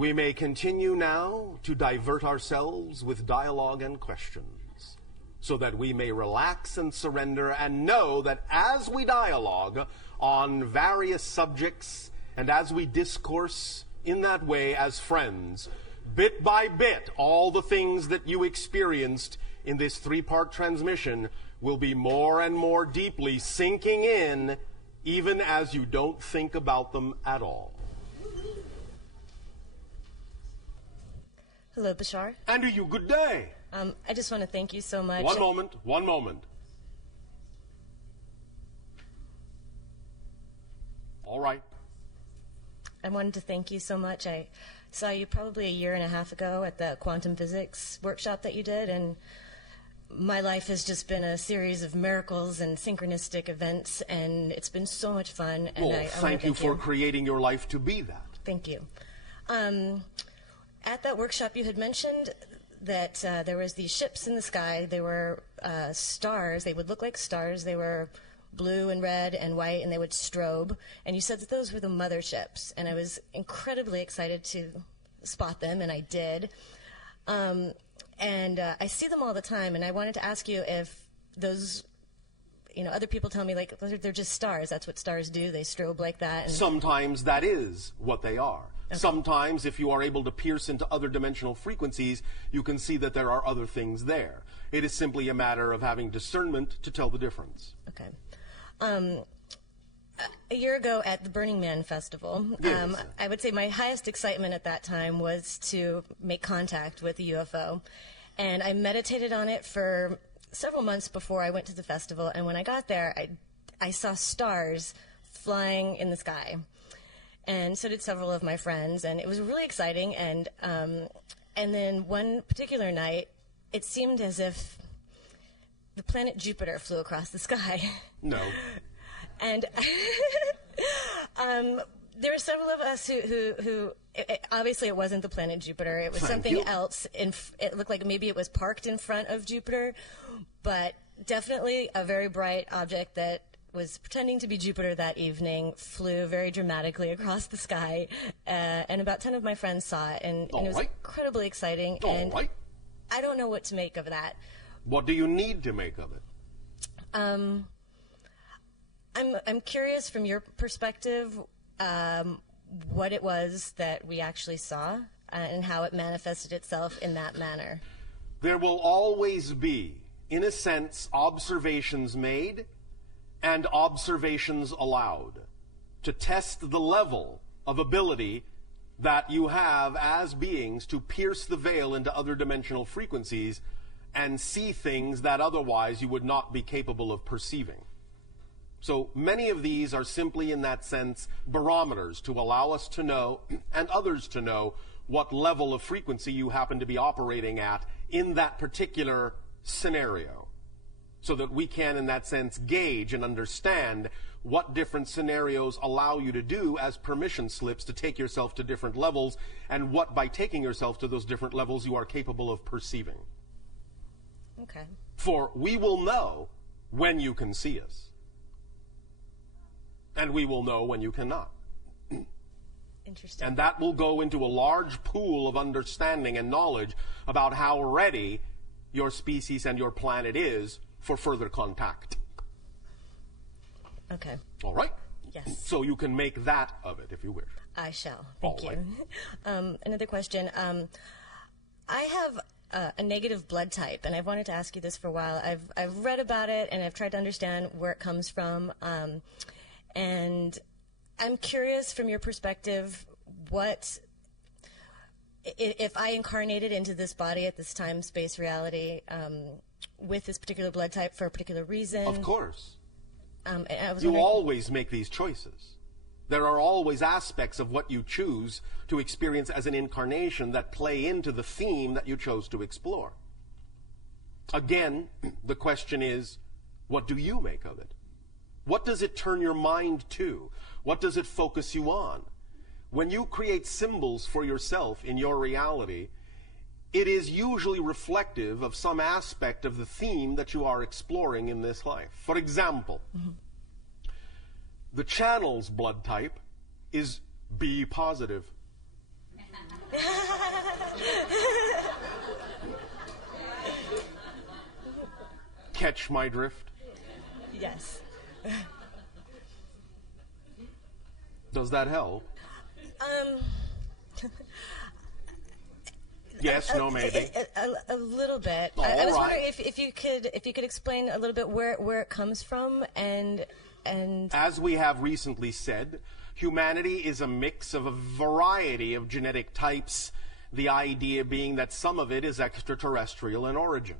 We may continue now to divert ourselves with dialogue and questions, so that we may relax and surrender and know that as we dialogue on various subjects and as we discourse in that way as friends, bit by bit, all the things that you experienced in this three-part transmission will be more and more deeply sinking in, even as you don't think about them at all. Hello, Bashar. And to you, good day. I just want to thank you so much. One moment. All right. I wanted to thank you so much. I saw you probably a year and a half ago at the quantum physics workshop that you did, and my life has just been a series of miracles and synchronistic events, and it's been so much fun. And well, thank you for creating your life to be that. Thank you. At that workshop, you had mentioned that there was these ships in the sky. They were stars. They would look like stars. They were blue and red and white, and they would strobe. And you said that those were the motherships. And I was incredibly excited to spot them, and I did. And I see them all the time, and I wanted to ask you if those, other people tell me, like, they're just stars. That's what stars do. They strobe like that. And sometimes that is what they are. Okay. Sometimes, if you are able to pierce into other dimensional frequencies, you can see that there are other things there. It is simply a matter of having discernment to tell the difference. Okay. A year ago at the Burning Man Festival, yes. I would say my highest excitement at that time was to make contact with a UFO. And I meditated on it for several months before I went to the festival. And when I got there, I saw stars flying in the sky. And so did several of my friends. And it was really exciting. And then one particular night, it seemed as if the planet Jupiter flew across the sky. No. And there were several of us who obviously it wasn't the planet Jupiter. It was something else. It looked like maybe it was parked in front of Jupiter, but definitely a very bright object that was pretending to be Jupiter that evening flew very dramatically across the sky, and about 10 of my friends saw it, and it was incredibly exciting. And I don't know what to make of that. What do you need to make of it? I'm curious from your perspective what it was that we actually saw and how it manifested itself in that manner. There will always be, in a sense, observations made and observations allowed to test the level of ability that you have as beings to pierce the veil into other dimensional frequencies and see things that otherwise you would not be capable of perceiving. So many of these are simply, in that sense, barometers to allow us to know, and others to know, what level of frequency you happen to be operating at in that particular scenario, so that we can, in that sense, gauge and understand what different scenarios allow you to do as permission slips to take yourself to different levels, and what, by taking yourself to those different levels, you are capable of perceiving. Okay. For we will know when you can see us. And we will know when you cannot. Interesting. And that will go into a large pool of understanding and knowledge about how ready your species and your planet is for further contact. Okay. All right? Yes. So you can make that of it if you wish. I shall. Thank you. Another question. I have a negative blood type, and I've wanted to ask you this for a while. I've read about it, and I've tried to understand where it comes from. And I'm curious, from your perspective, what, if I incarnated into this body at this time, space, reality, with this particular blood type for a particular reason? Of course. You always make these choices. There are always aspects of what you choose to experience as an incarnation that play into the theme that you chose to explore. Again, the question is, what do you make of it? What does it turn your mind to? What does it focus you on? When you create symbols for yourself in your reality, it is usually reflective of some aspect of the theme that you are exploring in this life. For example, the channel's blood type is B positive. Catch my drift? Yes. Does that help? Yes, no, maybe. A little bit. All I was right. wondering if you could explain a little bit where it comes from and As we have recently said, humanity is a mix of a variety of genetic types, the idea being that some of it is extraterrestrial in origin.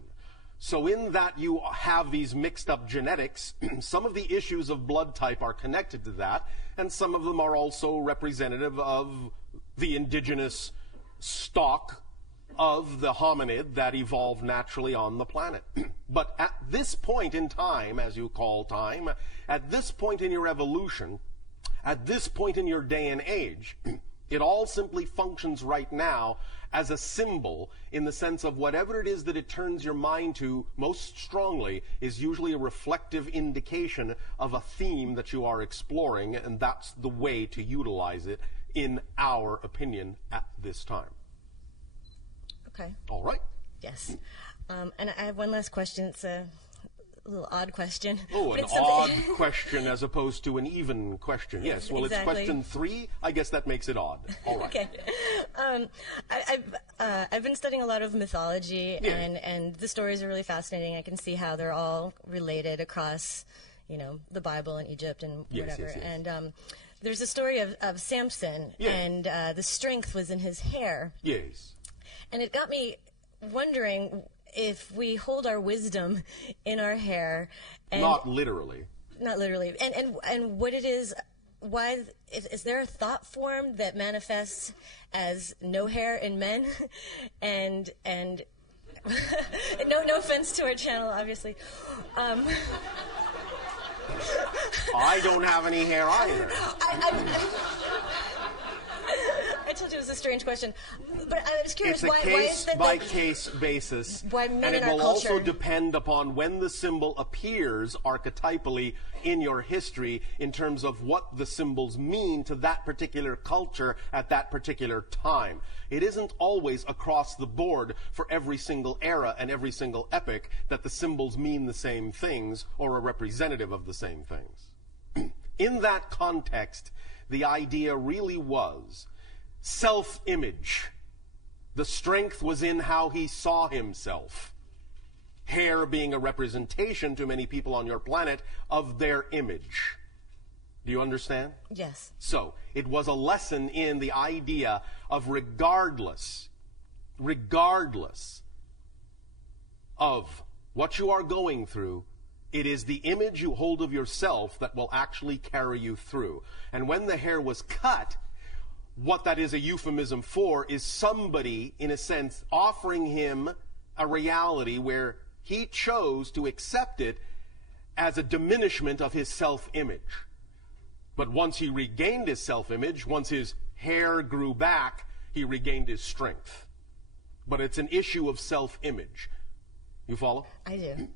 So in that you have these mixed up genetics, some of the issues of blood type are connected to that, and some of them are also representative of the indigenous stock of the hominid that evolved naturally on the planet. But at this point in time, as you call time, at this point in your evolution, at this point in your day and age, it all simply functions right now as a symbol in the sense of whatever it is that it turns your mind to most strongly is usually a reflective indication of a theme that you are exploring, and that's the way to utilize it, in our opinion, at this time. Okay. All right. Yes. And I have one last question. It's a little odd question. Oh, but an it's something- odd question as opposed to an even question. Yes, well, Exactly. it's question 3. I guess that makes it odd. All right. Okay. I've been studying a lot of mythology, Yeah. and the stories are really fascinating. I can see how they're all related across, the Bible and Egypt and Yes, whatever. yes, yes. And there's a story of Samson, Yeah. and the strength was in his hair. Yes. And it got me wondering if we hold our wisdom in our hair, and Not literally. not literally, and what it is. Why is there a thought form that manifests as no hair in men, and no offense to our channel, obviously. I don't have any hair either. I told you it was a strange question, but I was curious It's a why is case-by-case basis, Why men and it in our will also culture- depend upon when the symbol appears archetypally in your history in terms of what the symbols mean to that particular culture at that particular time. It isn't always across the board for every single era and every single epoch that the symbols mean the same things or are representative of the same things. In that context, the idea really was self-image. The strength was in how he saw himself. Hair being a representation to many people on your planet of their image. Do you understand? Yes. So, it was a lesson in the idea of regardless of what you are going through, it is the image you hold of yourself that will actually carry you through. And when the hair was cut, what that is a euphemism for is somebody, in a sense, offering him a reality where he chose to accept it as a diminishment of his self-image. But once he regained his self-image, once his hair grew back, he regained his strength. But it's an issue of self-image. You follow? I do.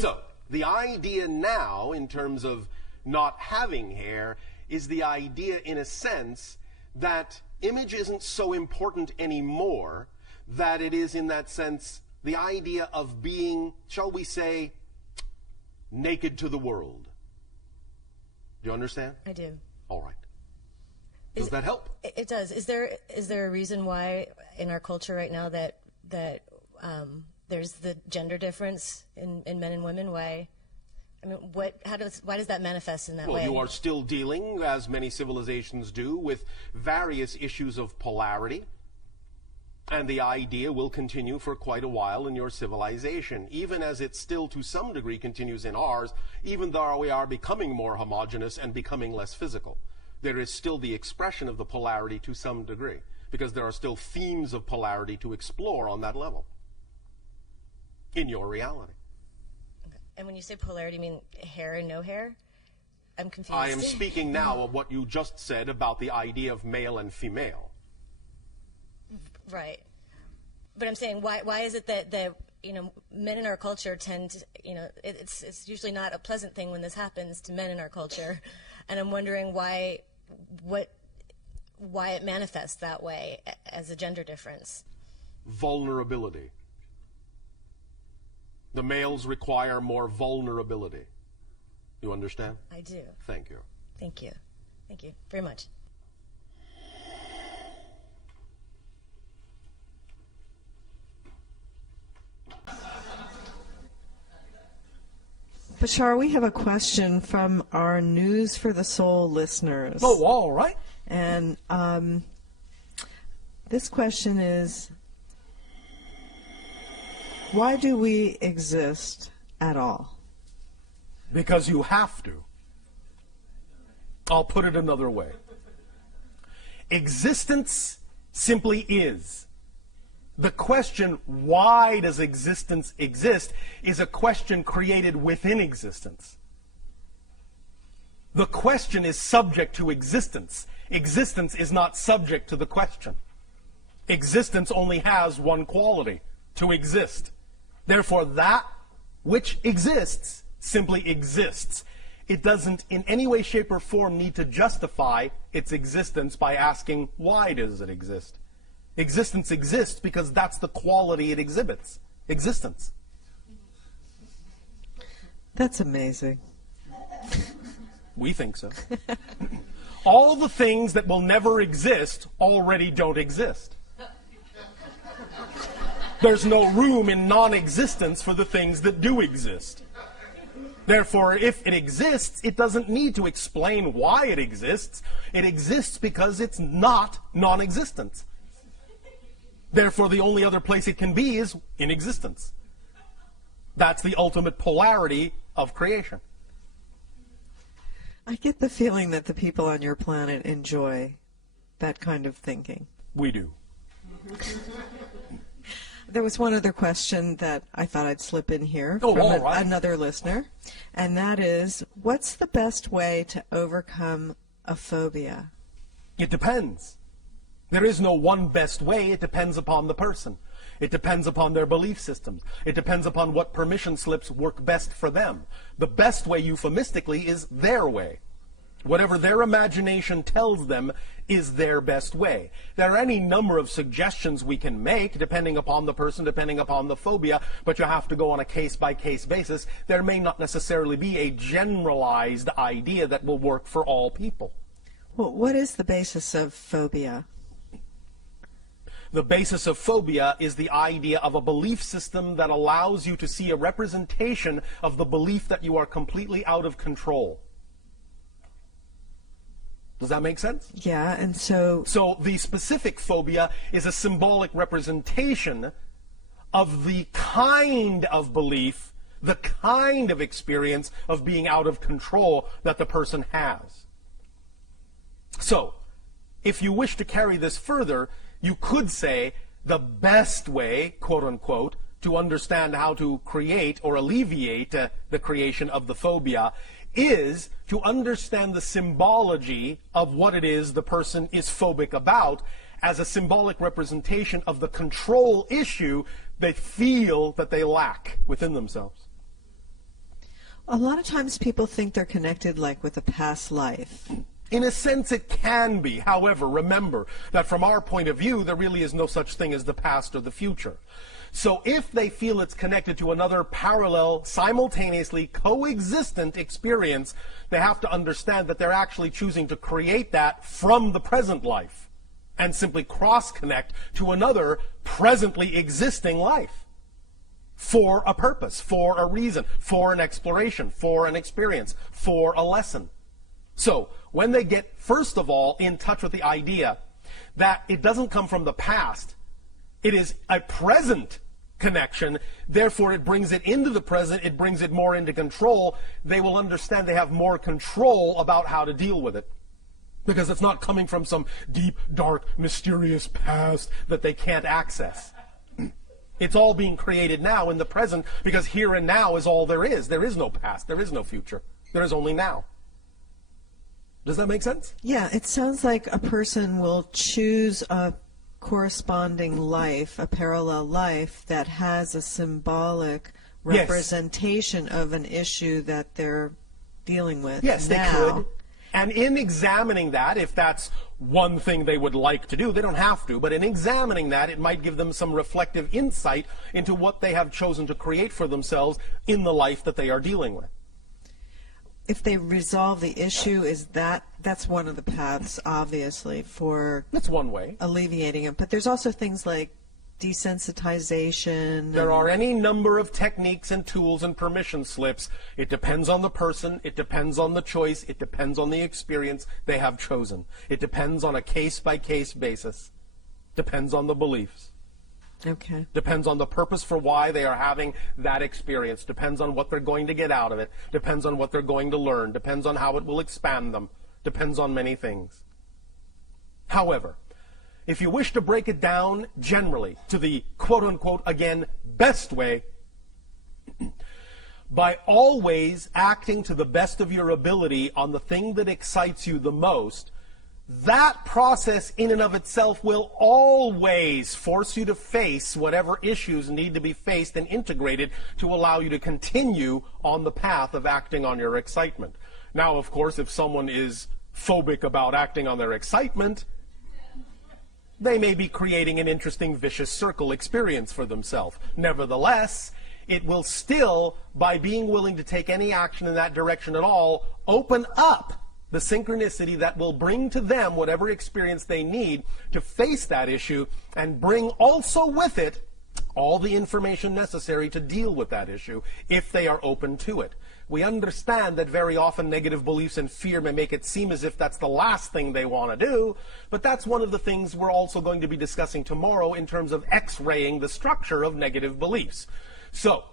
So, the idea now, in terms of not having hair, is the idea, in a sense, that image isn't so important anymore, that it is, in that sense, the idea of being, shall we say, naked to the world. Do you understand? I do. All right. Does that help? It does. Is there a reason why in our culture right now that there's the gender difference in men and women? Why? I mean, why does that manifest in that Well, way? you are still dealing, as many civilizations do, with various issues of polarity. And the idea will continue for quite a while in your civilization, even as it still to some degree continues in ours, even though we are becoming more homogeneous and becoming less physical. There is still the expression of the polarity to some degree, because there are still themes of polarity to explore on that level in your reality. And when you say polarity, you mean hair and no hair? I'm confused. I am speaking now of what you just said about the idea of male and female. Right. But I'm saying, why is it that men in our culture tend to, it's usually not a pleasant thing when this happens to men in our culture, and I'm wondering why why it manifests that way as a gender difference. Vulnerability. The males require more vulnerability. You understand? I do. Thank you. Thank you. Thank you very much. Bashar, we have a question from our News for the Soul listeners. Oh, all right. And this question is, why do we exist at all? Because you have to. I'll put it another way. Existence simply is. The question, why does existence exist, is a question created within existence. The question is subject to existence. Existence is not subject to the question. Existence only has one quality, to exist. Therefore, that which exists simply exists. It doesn't in any way, shape, or form need to justify its existence by asking, why does it exist? Existence exists because that's the quality it exhibits. Existence. That's amazing. We think so. All the things that will never exist already don't exist. There's no room in non-existence for the things that do exist. Therefore, if it exists, it doesn't need to explain why it exists. It exists because it's not non-existence. Therefore, the only other place it can be is in existence. That's the ultimate polarity of creation. I get the feeling that the people on your planet enjoy that kind of thinking. We do. There was one other question that I thought I'd slip in here Oh, from all right. another listener, and that is, what's the best way to overcome a phobia? It depends. There is no one best way. It depends upon the person. It depends upon their belief systems. It depends upon what permission slips work best for them. The best way, euphemistically, is their way. Whatever their imagination tells them is their best way. There are any number of suggestions we can make, depending upon the person, depending upon the phobia, but you have to go on a case-by-case basis. There may not necessarily be a generalized idea that will work for all people. Well, what is the basis of phobia? The basis of phobia is the idea of a belief system that allows you to see a representation of the belief that you are completely out of control. Does that make sense? Yeah, and so the specific phobia is a symbolic representation of the kind of belief, the kind of experience of being out of control that the person has. So, if you wish to carry this further, you could say the best way, quote unquote, to understand how to create or alleviate the creation of the phobia is to understand the symbology of what it is the person is phobic about as a symbolic representation of the control issue they feel that they lack within themselves. a lot of times people think they're connected like with a past life. In a sense, it can be. However, remember that from our point of view, there really is no such thing as the past or the future. So if they feel it's connected to another parallel, simultaneously coexistent experience, they have to understand that they're actually choosing to create that from the present life and simply cross-connect to another presently existing life for a purpose, for a reason, for an exploration, for an experience, for a lesson. So when they get, first of all, in touch with the idea that it doesn't come from the past, it is a present connection, therefore it brings it into the present, it brings it more into control, they will understand they have more control about how to deal with it. Because it's not coming from some deep, dark, mysterious past that they can't access. It's all being created now in the present, because here and now is all there is. There is no past, there is no future. There is only now. Does that make sense? Yeah, it sounds like a person will choose a corresponding life, a parallel life that has a symbolic representation of an issue that they're dealing with. Yes, now. they could. And in examining that, if that's one thing they would like to do. They don't have to, but in examining that, it might give them some reflective insight into what they have chosen to create for themselves in the life that they are dealing with. If they resolve the issue, that's one of the paths, obviously, for That's one way. alleviating it. But there's also things like desensitization. There are any number of techniques and tools and permission slips. It depends on the person. It depends on the choice. It depends on the experience they have chosen. It depends on a case-by-case basis. Depends on the beliefs. Okay. Depends on the purpose for why they are having that experience. Depends on what they're going to get out of it. Depends on what they're going to learn. Depends on how it will expand them. Depends on many things. However, if you wish to break it down generally to the quote-unquote, again, best way, by always acting to the best of your ability on the thing that excites you the most, that process in and of itself will always force you to face whatever issues need to be faced and integrated to allow you to continue on the path of acting on your excitement. Now, of course, if someone is phobic about acting on their excitement, they may be creating an interesting vicious circle experience for themselves. Nevertheless, it will still, by being willing to take any action in that direction at all, open up the synchronicity that will bring to them whatever experience they need to face that issue, and bring also with it all the information necessary to deal with that issue if they are open to it. We understand that very often negative beliefs and fear may make it seem as if that's the last thing they want to do, but that's one of the things we're also going to be discussing tomorrow in terms of X-raying the structure of negative beliefs. So,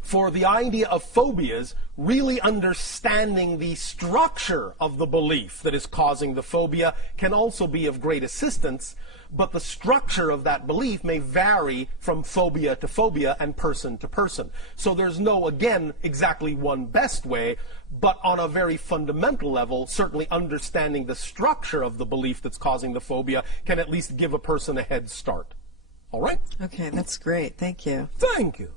for the idea of phobias, really understanding the structure of the belief that is causing the phobia can also be of great assistance, but the structure of that belief may vary from phobia to phobia and person to person. So there's no, again, exactly one best way, but on a very fundamental level, certainly understanding the structure of the belief that's causing the phobia can at least give a person a head start. All right? Okay, that's great. Thank you. Thank you.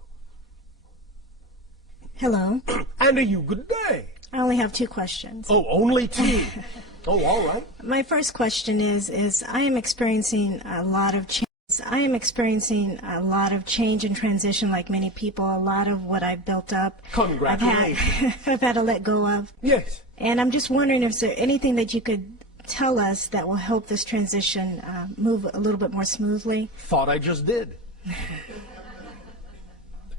Hello. And a you good day. I only have 2 questions. Oh, only 2. Oh, all right. My first question is I am experiencing a lot of change. I am experiencing a lot of change and transition, like many people. A lot of what I've built up, Congratulations. I've had to let go of. Yes. And I'm just wondering if there anything that you could tell us that will help this transition move a little bit more smoothly. Thought I just did.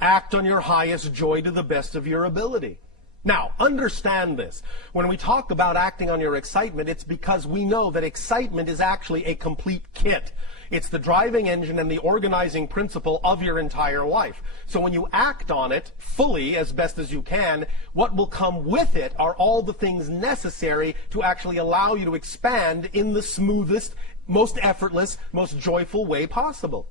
Act on your highest joy to the best of your ability. Now, understand this. When we talk about acting on your excitement, it's because we know that excitement is actually a complete kit. It's the driving engine and the organizing principle of your entire life. So when you act on it fully, as best as you can, what will come with it are all the things necessary to actually allow you to expand in the smoothest, most effortless, most joyful way possible.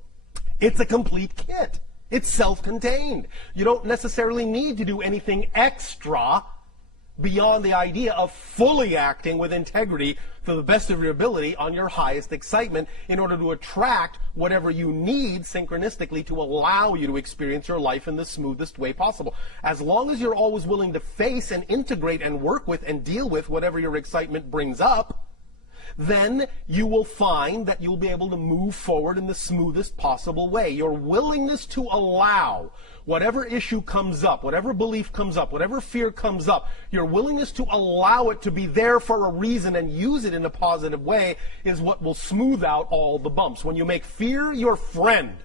It's a complete kit. It's self-contained. You don't necessarily need to do anything extra beyond the idea of fully acting with integrity to the best of your ability on your highest excitement in order to attract whatever you need synchronistically to allow you to experience your life in the smoothest way possible. As long as you're always willing to face and integrate and work with and deal with whatever your excitement brings up, then you will find that you'll be able to move forward in the smoothest possible way. Your willingness to allow whatever issue comes up, whatever belief comes up, whatever fear comes up, your willingness to allow it to be there for a reason and use it in a positive way is what will smooth out all the bumps. When you make fear your friend,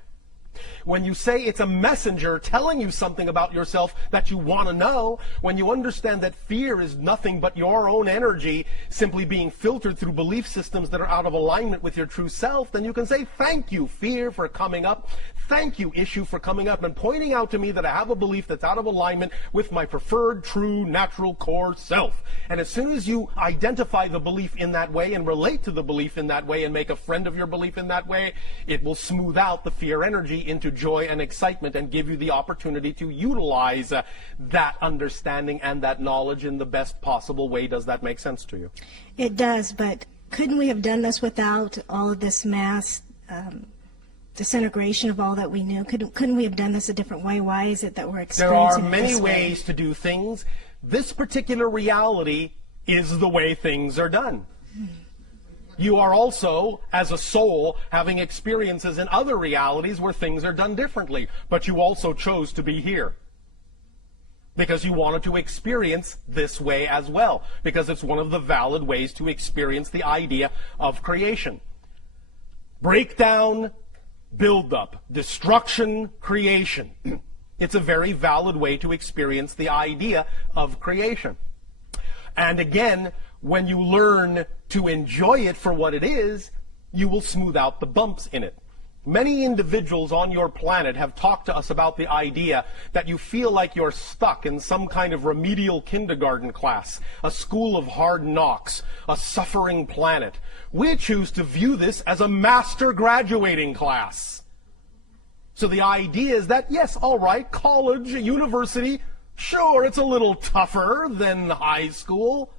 when you say it's a messenger telling you something about yourself that you want to know, when you understand that fear is nothing but your own energy simply being filtered through belief systems that are out of alignment with your true self, then you can say, thank you, fear, for coming up. Thank you, issue, for coming up and pointing out to me that I have a belief that's out of alignment with my preferred, true, natural core self. And as soon as you identify the belief in that way and relate to the belief in that way and make a friend of your belief in that way, it will smooth out the fear energy into joy and excitement and give you the opportunity to utilize that understanding and that knowledge in the best possible way. Does that make sense to you? It does, but couldn't we have done this without all of this mass disintegration of all that we knew? Couldn't we have done this a different way? Why is it that we're experiencing There are many this way? ways to do things. This particular reality is the way things are done. You are also, as a soul, having experiences in other realities where things are done differently. But you also chose to be here because you wanted to experience this way as well, because it's one of the valid ways to experience the idea of creation. Breakdown, build-up, destruction, creation. It's a very valid way to experience the idea of creation. And again, when you learn to enjoy it for what it is, you will smooth out the bumps in it. Many individuals on your planet have talked to us about the idea that you feel like you're stuck in some kind of remedial kindergarten class, a school of hard knocks, a suffering planet. We choose to view this as a master graduating class. So the idea is that, yes, all right, college, university, sure, it's a little tougher than high school,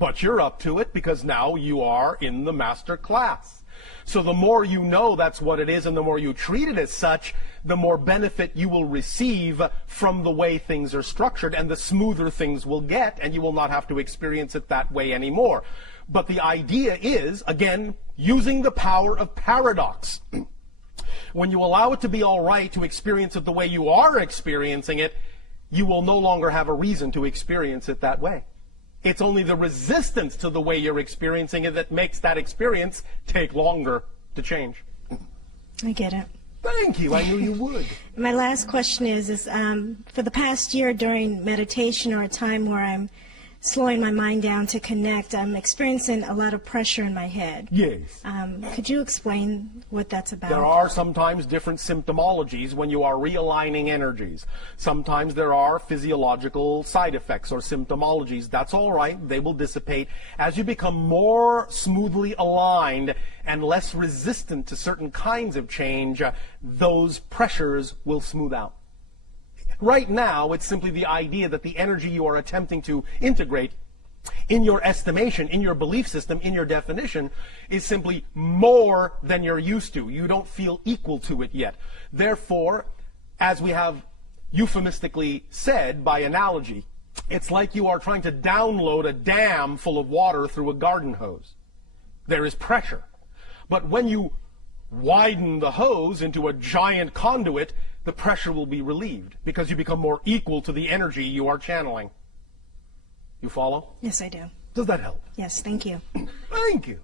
but you're up to it because now you are in the master class. So the more you know that's what it is, and the more you treat it as such, the more benefit you will receive from the way things are structured, and the smoother things will get, and you will not have to experience it that way anymore. But the idea is, again, using the power of paradox. When you allow it to be all right to experience it the way you are experiencing it, you will no longer have a reason to experience it that way. It's only the resistance to the way you're experiencing it that makes that experience take longer to change. I get it. Thank you. I knew you would. My last question is for the past year during meditation or a time where I'm slowing my mind down to connect, I'm experiencing a lot of pressure in my head. Yes. Could you explain what that's about? There are sometimes different symptomologies when you are realigning energies. Sometimes there are physiological side effects or symptomologies. That's all right. They will dissipate. As you become more smoothly aligned and less resistant to certain kinds of change, those pressures will smooth out. Right now, it's simply the idea that the energy you are attempting to integrate in your estimation, in your belief system, in your definition, is simply more than you're used to. You don't feel equal to it yet. Therefore, as we have euphemistically said by analogy, it's like you are trying to download a dam full of water through a garden hose. There is pressure. But when you widen the hose into a giant conduit, the pressure will be relieved because you become more equal to the energy you are channeling. You follow? Yes, I do. Does that help? Yes, thank you. Thank you.